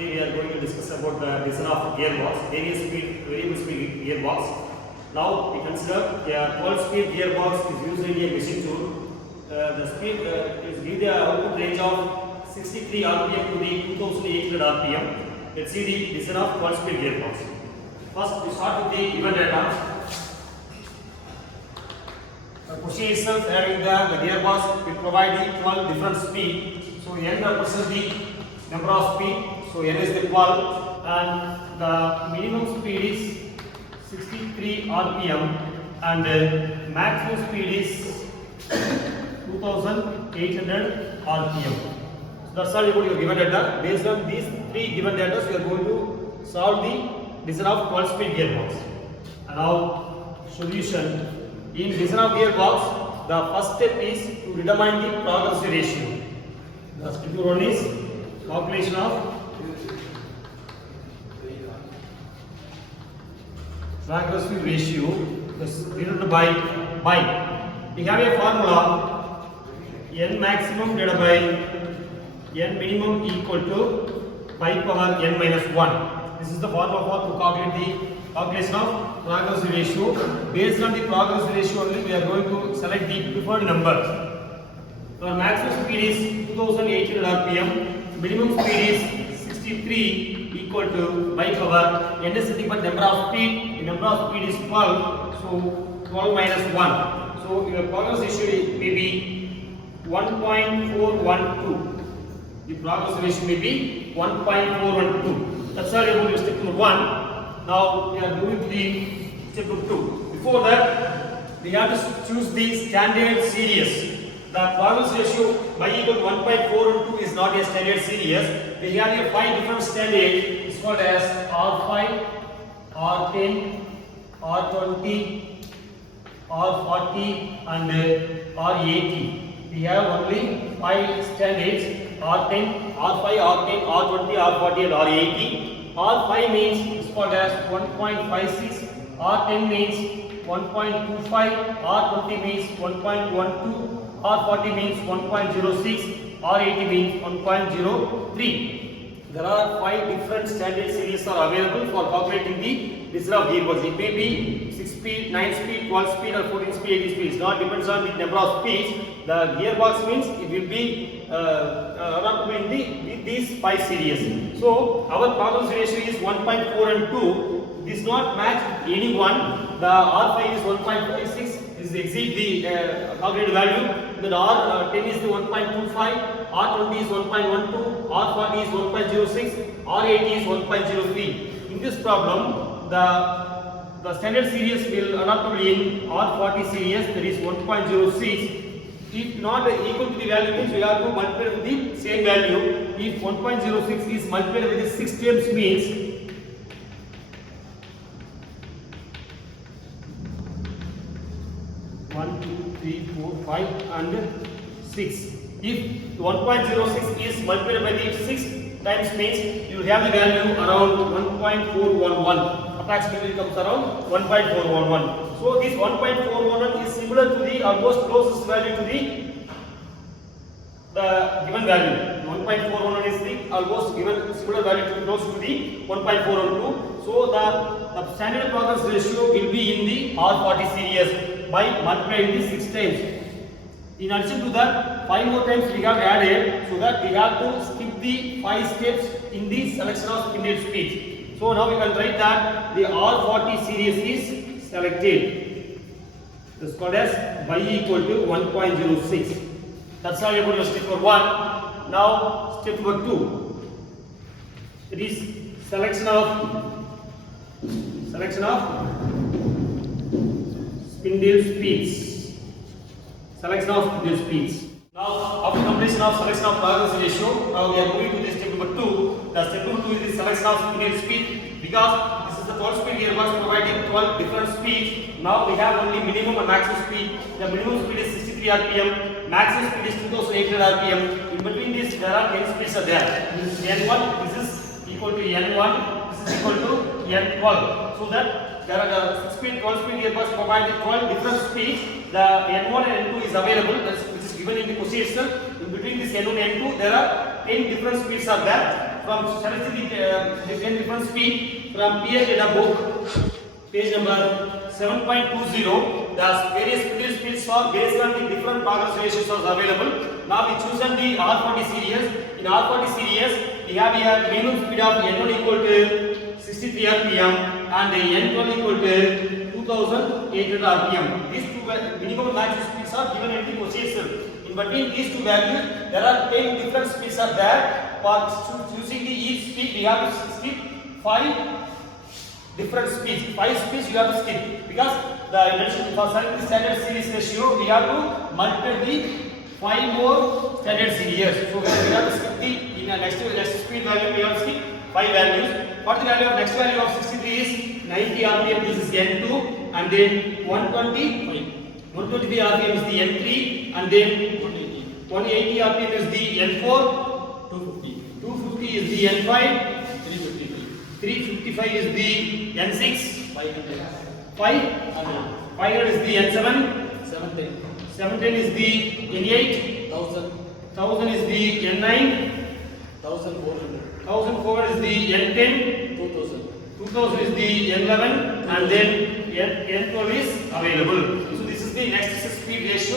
Today we are going to discuss about the design of gearbox, variable speed gearbox. Now we consider a 12-speed gearbox is used in a machine tool. The speed is give the output range of 63 rpm to the 2800 rpm. Let's see the design of 12-speed gearbox. First, we start with the given data. The question itself having the gearbox will provide the 12 different speed. So n represents the number of speed. So n is the 12 and the minimum speed is 63 rpm and maximum speed is 2800 rpm. So that's all about your given data. Based on these three given data, we are going to solve the design of 12-speed gearbox. And now solution. In design of gearbox, the first step is to determine the progressive ratio. The step one is calculation of progressive ratio denoted by we have a formula n maximum divided by n minimum equal to pi power n minus 1. This is the formula for to calculate the calculation of progressive ratio. Based on the progressive ratio only, we are going to select the preferred number. So our maximum speed is 2800 rpm, minimum speed is 63 equal to pi power n is nothing but number of speed. The number of speed is 12, so 12 minus 1. So your progress ratio may be 1.412. The progress ratio may be 1.412. That's all about your step number 1. Now we are moving to the step number 2. Before that, we have to choose the standard series. The progress ratio by equal to 1.412 is not a standard series. We have a 5 different standards. It's called as R5, R10, R20, R40 and R80. We have only 5 standards: R10, R5, R10, R20, R40 and R80. R5 means it's called as 1.56, R10 means 1.25, R20 means 1.12, R40 means 1.06, R80 means 1.03. There are 5 different standard series are available for calculating the design of gearbox. It may be 6 speed, 9 speed, 12 speed or 14 speed, 80 speed. It not depends on the number of speeds. The gearbox means it will be not in these 5 series. So our progress ratio is 1.4 and 2. This not match any one. The R5 is 1.56. This exceed the calculated value. Then R10 is the 1.25, R20 is 1.12, R40 is 1.06, R80 is 1.03. In this problem, the standard series will adaptable in R40 series, that is 1.06. If not equal to the value, means we have to multiply with the same value. If 1.06 is multiplied with the 6 times, means 1, 2, 3, 4, 5 and 6. If 1.06 is multiplied by the 6 times, means you will have the value around 1.411. Approximately comes around 1.411. So this 1.411 is similar to the almost closest value to the given value. 1.411 is the almost given similar value to close to the 1.412. So the standard progress ratio will be in the R40 series by multiplying the 6 times. In addition to that, 5 more times we have added, so that we have to skip the 5 steps in the selection of spindle speed. So now we can write that the R40 series is selected. This is called as y equal to 1.06. That's all about your step number 1. Now step number 2. It is selection of spindle speeds. Selection of spindle speeds. Now, after completion of selection of progress ratio, now we are moving to the step number 2. The step number 2 is the selection of spindle speed, because this is the 12-speed gearbox providing 12 different speeds. Now we have only minimum and maximum speed. The minimum speed is 63 rpm, maximum speed is 2800 rpm. In between this, there are 10 speeds are there. This is N1, this is equal to N1, this is equal to N12. So that there are 6-speed, 12-speed gearbox providing 12 different speeds. The N1 and N2 is available, which is given in the question itself. In between this N1 and N2, there are 10 different speeds are there. from statistic different speed from PA data book, page number 7.20. The various spindle speeds are based on the different progress ratios are available. Now we chosen the R40 series. In R40 series, we have here minimum speed of N1 equal to 63 rpm and the N12 equal to 2800 rpm. These two minimum and maximum speeds are given in the question itself. In between these two values, there are 10 different speeds are there. For choosing the each speed, we have to skip 5 different speeds. 5 speeds you have to skip because the mentioned for selecting standard series ratio, we have to multiply the 5 more standard series. So we have to skip the next speed value. We have to skip 5 values. What the value of next value of 63 is 90 rpm. This is N2, and then 123 rpm is the N3, and then 180 rpm is the N4, 250 is the N5, 355 is the N6, 500 is the N7, 710 is the N8, 1000 is the N9, 1400 is the N10, 2000 is the N11, and then N12 is available. So this is the next speed ratio.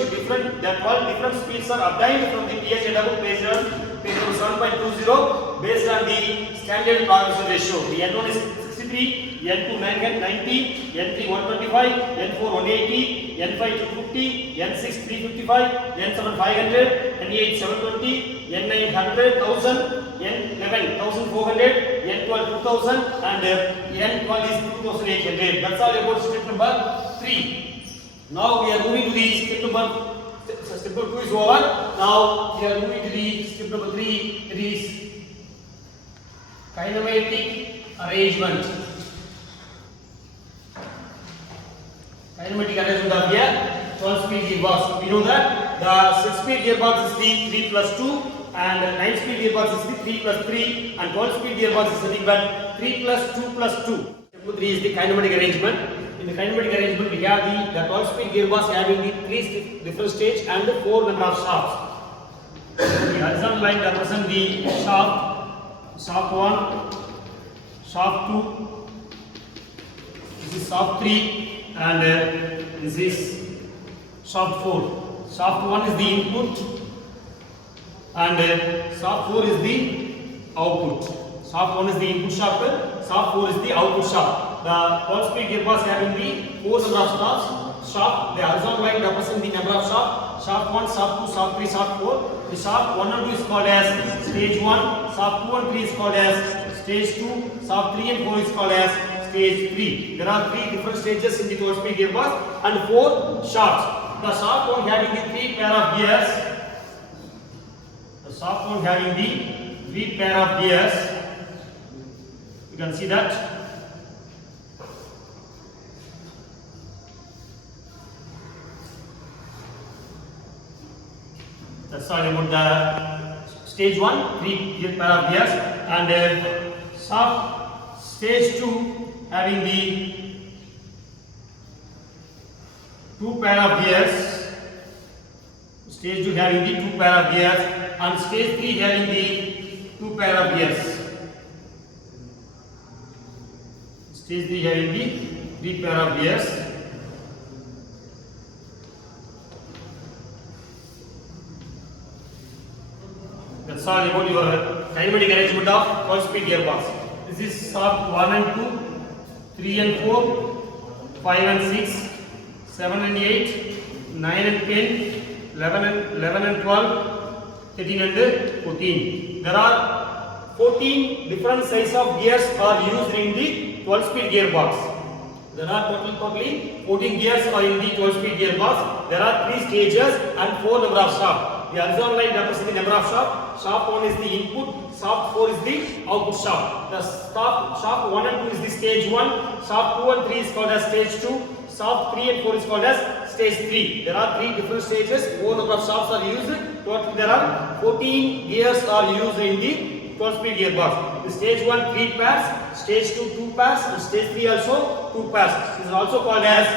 That all different speeds are obtained from the page number 7.20 based on the standard progress ratio. The N1 is 63, N2 90, N3 125, N4 180, N5 250, N6 355, N7 500, N8 720, N9 100, 1000, N11 1400, N12 2000, and N12 is 2800. That's all about step number 3. Now we are moving to the step number 2 is over. Now we are moving to the step number 3. It is kinematic arrangement. Kinematic arrangement of here 12-speed gearbox. We know that the 6-speed gearbox is the 3+2, and 9-speed gearbox is the 3+3, and 12-speed gearbox is nothing but 3+2+2. Step 3 is the kinematic arrangement. In the kinematic arrangement, we have the 12-speed gearbox having the 3 different stage and the 4 number of shafts. The horizontal line represents the shaft 1, shaft 2, this is shaft 3, and this is shaft 4. Shaft 1 is the input, and shaft 4 is the output. Shaft 1 is the input shaft, shaft 4 is the output shaft. The 12-speed gearbox having the 4 number of shafts. Shaft, the horizontal line represents the number of shafts. Shaft 1, shaft 2, shaft 3, shaft 4. The shaft 1 and 2 is called as stage 1. Shaft 2 and 3 is called as stage 2. Shaft 3 and 4 is called as stage 3. There are 3 different stages in the 12-speed gearbox and 4 shafts. The shaft 1 having the 3 pair of gears. The shaft 1 having the 3 pair of gears. You can see that. That's all about the stage 1, 3 pair of gears, and shaft stage 2 having the 2 pair of gears. Stage 2 having the 2 pair of gears, and stage 3 having the 2 pair of gears. Stage 3 having the 3 pair of gears. That's all about your kinematic arrangement of 12-speed gearbox. This is shaft 1 and 2, 3 and 4, 5 and 6, 7 and 8, 9 and 10, 11 and 12, 13 and 14. There are 14 different size of gears are used in the 12-speed gearbox. There are totally 14 gears are in the 12-speed gearbox. There are 3 stages and 4 number of shafts. The horizontal line represents the number of shafts. Shaft 1 is the input, shaft 4 is the output shaft. The shaft 1 and 2 is the stage 1, shaft 2 and 3 is called as stage 2, shaft 3 and 4 is called as stage 3. There are 3 different stages, 4 number of shafts are used. Total there are 14 gears are used in the 12-speed gearbox. The stage 1 3 pairs, stage 2 2 pairs, and stage 3 also 2 pairs. This is also called as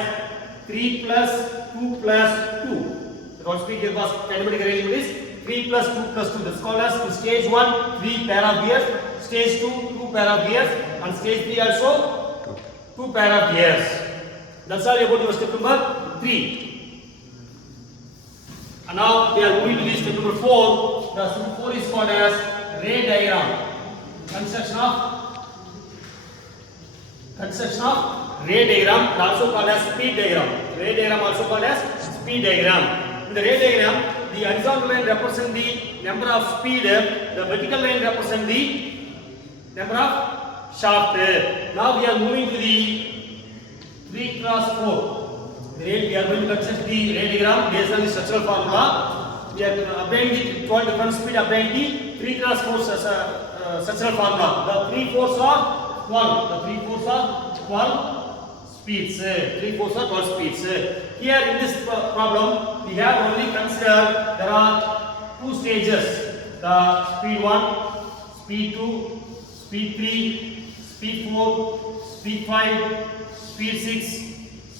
3 plus 2 plus 2. The 12-speed gearbox kinematic arrangement is 3 plus 2 plus 2. That's called as stage 1 3 pair of gears, stage 2 2 pair of gears, and stage 3 also 2 pair of gears. That's all about your step number 3. And now we are moving to the step number 4. The step 4 is called as ray diagram. Construction of ray diagram, also called as speed diagram. Ray diagram also called as speed diagram. In the ray diagram, the horizontal line represents the number of speed, the vertical line represents the number of shaft. Now we are moving to the 3 cross 4. We are going to construct the ray diagram based on the structural formula. We are applying the 12 different speed, applying the 3 cross 4 structural formula. The 3 fours are 12. The 3 fours are 12 speeds. 3 fours are 12 speeds. Here in this problem, we have only considered there are 2 stages. The speed 1, speed 2, speed 3, speed 4, speed 5, speed 6,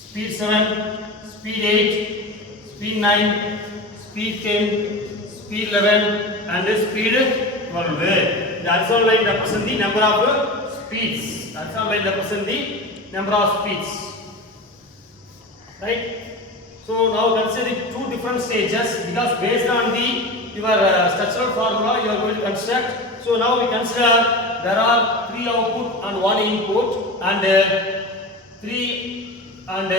speed 7, speed 8, speed 9, speed 10, speed 11, and speed 12. The horizontal line represents the number of speeds. The horizontal line represents the number of speeds. Right? So now consider the 2 different stages, because based on your structural formula you are going to construct. So now we consider there are 3 output and 1 input, and 3 and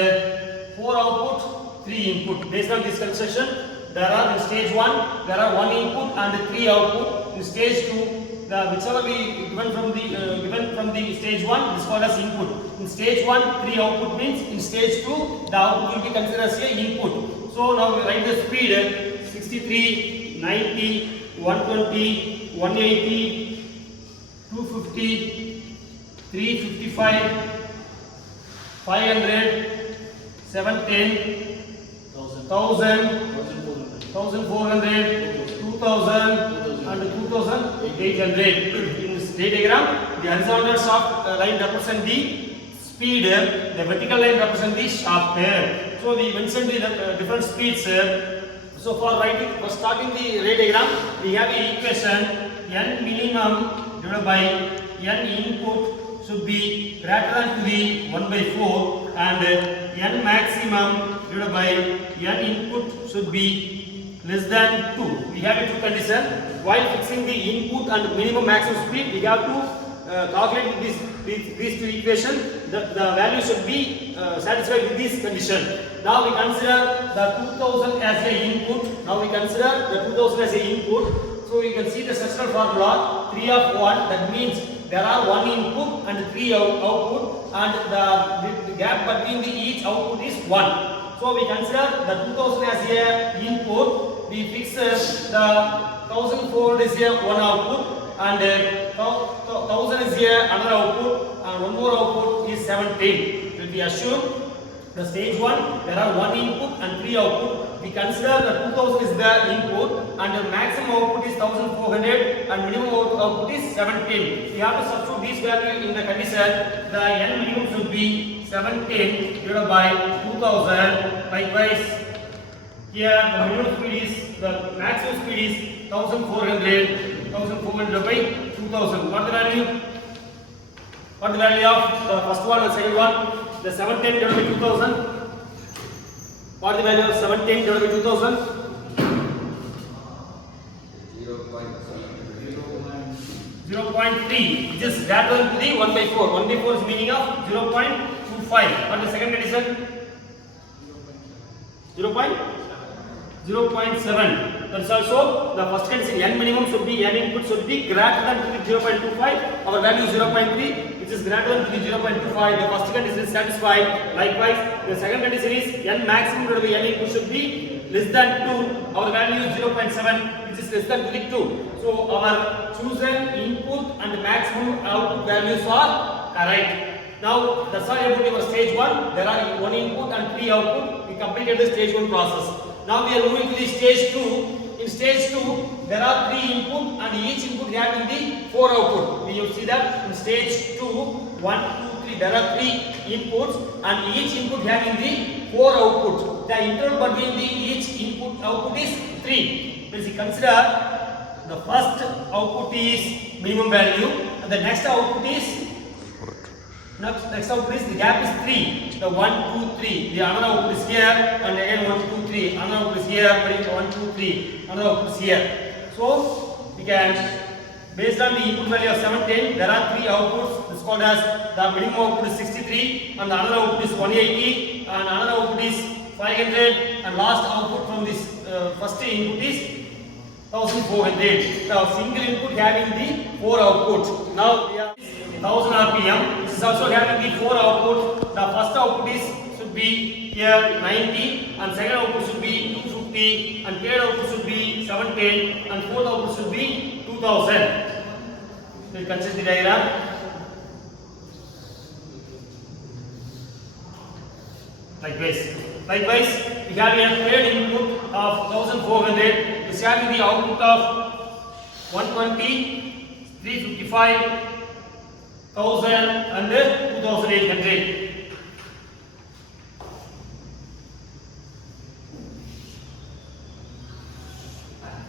4 output, 3 input. Based on this construction, there are in stage 1 there are 1 input and 3 output. In stage 2, whichever we given from the stage 1 is called as input. In stage 1, 3 output means in stage 2 the output will be considered as a input. So now we write the speed 63, 90, 120, 180, 250, 355, 500, 710, 1000, 1400, 2000, and 2800. In this ray diagram, the horizontal shaft line represents the speed, the vertical line represents the shaft. So we mentioned the different speeds. So for starting the ray diagram, we have the equation n minimum divided by n input should be greater than to the 1 by 4, and n maximum divided by n input should be less than 2. We have a 2 condition. While fixing the input and minimum maximum speed, we have to calculate these 2 equations. The value should be satisfied with this condition. Now we consider the 2000 as a input. So you can see the structural formula 3 of 1. That means there are 1 input and 3 output, and the gap between each output is 1. So we consider the 2000 as a input. We fix the 1400 is a 1 output, and 1000 is another output, and one more output is 17. Will be assumed the stage 1 there are 1 input and 3 output. We consider the 2000 is the input, and the maximum output is 1400, and minimum output is 17. We have to substitute this value in the condition. The n minimum should be 17 divided by 2000. Likewise, here the minimum speed is, the maximum speed is 1400 divided by 2000. What the value? What the value of the first one and second one? The 710 divided by 2000. What the value of 710 divided by 2000? 0.3, which is greater than to the 1 by 4. 1 by 4 is meaning of 0.25. What the second condition? 0.7. That's also the first condition. N minimum should be, n input should be greater than to the 0.25. Our value is 0.3, which is greater than to the 0.25. The first condition is satisfied. Likewise, the second condition is n maximum divided by n input should be less than 2. Our value is 0.7, which is less than to the 2. So our chosen input and maximum output values are correct. Now that's all about your stage 1. There are 1 input and 3 output. We completed the stage 1 process. Now we are moving to the stage 2. In stage 2, there are 3 input and each input having the 4 output. We will see that in stage 2, 1, 2, 3, there are 3 inputs and each input having the 4 output. The interval between each input output is 3. Please consider the first output is minimum value, and the next output is the gap is 3. The 1, 2, 3. The another output is here, and again 1, 2, 3. Another output is here, but 1, 2, 3. Another output is here. So we can, based on the input value of 710, there are 3 outputs. This is called as the minimum output is 63, and the another output is 180, and another output is 500, and last output from this first input is 1400. Now single input having the 4 outputs. Now we have 1000 RPM. This is also having the 4 outputs. The first output should be here 90, and second output should be 250, and third output should be 710, and fourth output should be 2000. So you consider the diagram. Likewise, we have a third input of 1400. Is having the output of 120, 355, 1000, and 2800.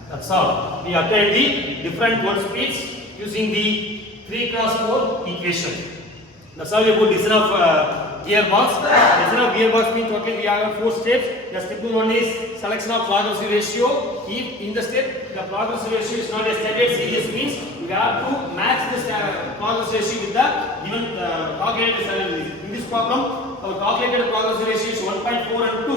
That's all. We obtained the different word speeds using the 3x4 equation. That's all about design of gearbox. Design of gearbox means totally we have 4 steps. The step 1 is selection of progressive ratio. If in the step the progressive ratio is not a standard series, means we have to match this progressive ratio with the given calculated series. In this problem, our calculated progressive ratio is 1.4 and 2,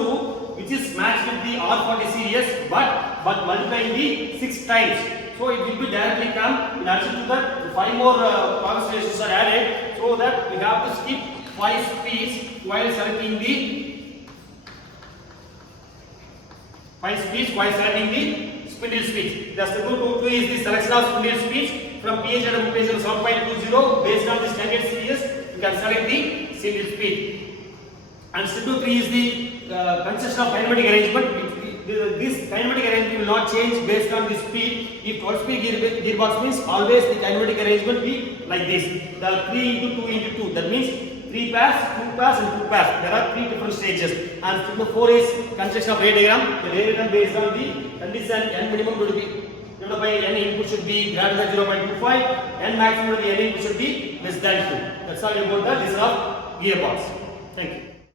which is matched with the R40 series, but multiplying the 6 times. So it will be directly come. In addition to that, 5 more progressive ratios are added, so that we have to skip 5 speeds while selecting the spindle speeds. The step 2 is the selection of spindle speeds from pH and temperature 7.20. Based on the standard series, you can select the spindle speed. And step 3 is the consist of kinematic arrangement. This kinematic arrangement will not change based on the speed. If 12-speed gearbox means always the kinematic arrangement be like this. The 3 into 2 into 2. That means 3 pairs, 2 pairs, and 2 pairs. There are 3 different stages. And step 4 is construction of ray diagram. The ray diagram based on the condition n minimum to be divided by n input should be greater than 0.25. N maximum to the n input should be less than 2. That's all about the design of gearbox. Thank you.